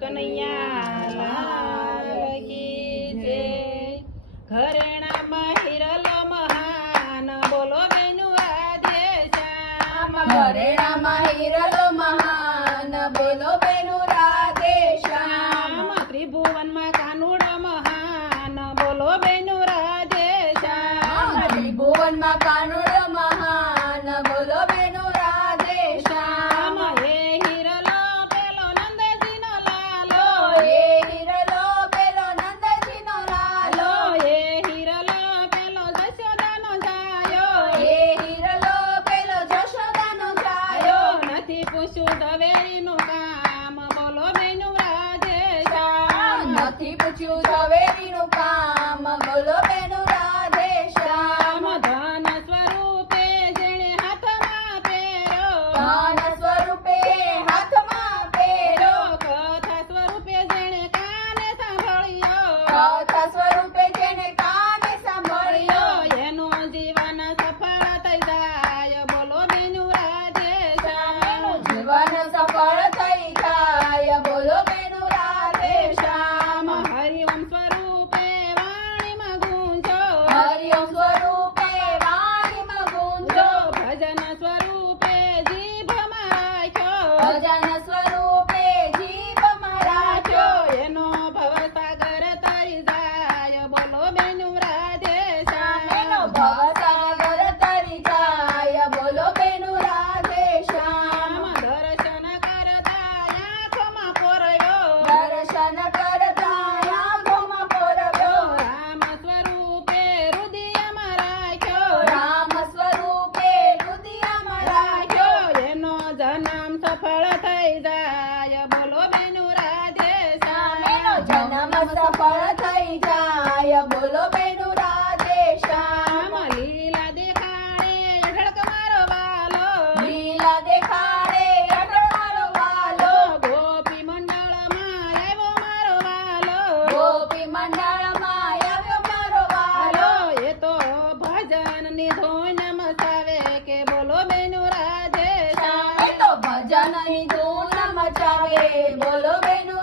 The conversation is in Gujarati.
કનૈયા લાલ કી જય. ઘરેણામાં હિરલો મહાન બોલો બેનું રાધે શ્યામ. ઘરેણામાં હિરલો મહાન બોલો બેનું રાધે શ્યામ. ત્રિભુવનમાં કાનુડો મહાન બોલો બેનું રાધે શ્યામ. ત્રિભુવનમાં કાનુડો મહાન બોલો બેનું રાધે શ્યામ. એ હિરલો પેલો નંદજીનો લાલો. એ હિરલો પેલો નંદજીનો લાલો. એ હિરલો પેલો જશોદાનો જાયો. એ હિરલો પેલો જશોદાનો જાયો. નથી પૂછ્યું ઝવેરીનું કામ બોલો બેનું રાધે શ્યામ. નથી પૂછ્યું ઝવેરીનું કામ બોલો બેનું રાધે શ્યામ. ધન સ્વરૂપે જેણે હાથમાં પહેરો. ધન સ્વરૂપે હાથમાં પહેરો. કથા સ્વરૂપે જેણે કાને સાંભળ્યો. કથા સ્વરૂપે જેને કાને સાંભળ્યો. એનું જીવન સફળ થઈ જાય બોલો બેનું રાધે શ્યામ. જીવન સફળ થઈ જાય બોલો બેનું રાધે શ્યામ. હરિઓમ સ્વરૂપે વાણીમાં ગુંજો. હરિઓમ સ્વરૂપે વાણીમાં ગુંજો. ભજન સ્વરૂપે જીભમાં રાખ્યો. ભજન સ્વરૂપે જીભમાં રાખ્યો. એનો ભવસાગર તરી જાય બોલો બેનું રાધે એનો શ્યામ. ભવસાગર તરી જાય બોલો બેનું રાધે શ્યામ. દર્શન કરતા આંખોમાં પોરવ્યો. દર્શન કરતા આંખોમાં પોરવ્યો. રામ સ્વરૂપે હૃદયમાં રાખ્યો. રામ સ્વરૂપે હૃદયમાં રાખ્યો. એનો જન્મ સફળ થઈ જાય બોલો બેનું રાધે એનો શ્યામ. જન્મ સફળ થઈ જાય બોલો બેનું રાધે શ્યામ. લીલા દેખાડે ઢળક મારો વાલો. લીલા દેખાડે અટળ મારો વાલો. ગોપી મંડળમાં આવ્યો મારો વાલો. ગોપી મંડળમાં આવ્યો મારો વાલો. એ તો ભજનની ધૂન મચાવે કે બોલો બેનું રાધે એ શ્યામ. તો ભજનની ધૂન મચાવે બોલો બેનું